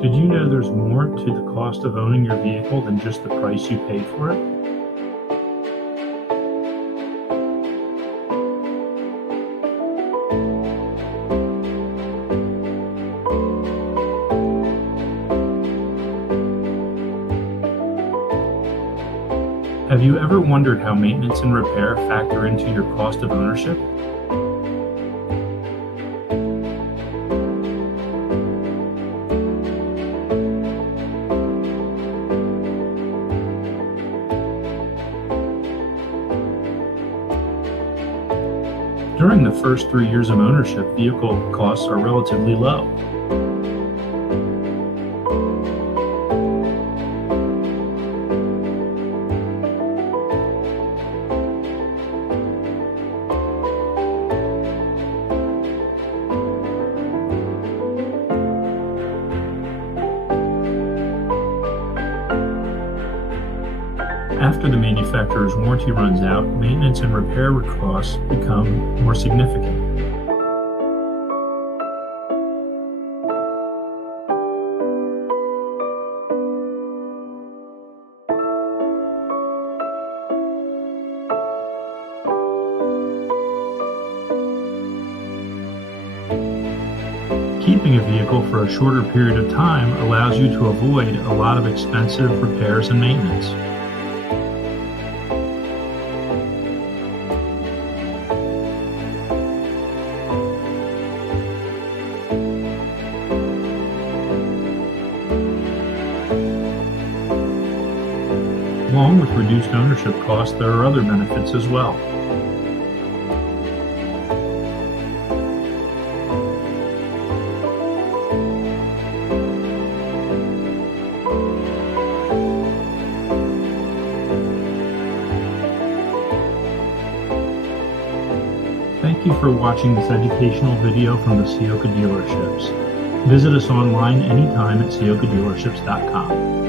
Did you know there's more to the cost of owning your vehicle than just the price you pay for it? Have you ever wondered how maintenance and repair factor into your cost of ownership? During the first 3 years of ownership, vehicle costs are relatively low. After the manufacturer's warranty runs out, maintenance and repair costs become more significant. Keeping a vehicle for a shorter period of time allows you to avoid a lot of expensive repairs and maintenance. Along with reduced ownership costs, there are other benefits as well. Thank you for watching this educational video from the Ciocca Dealerships. Visit us online anytime at cioccadealerships.com.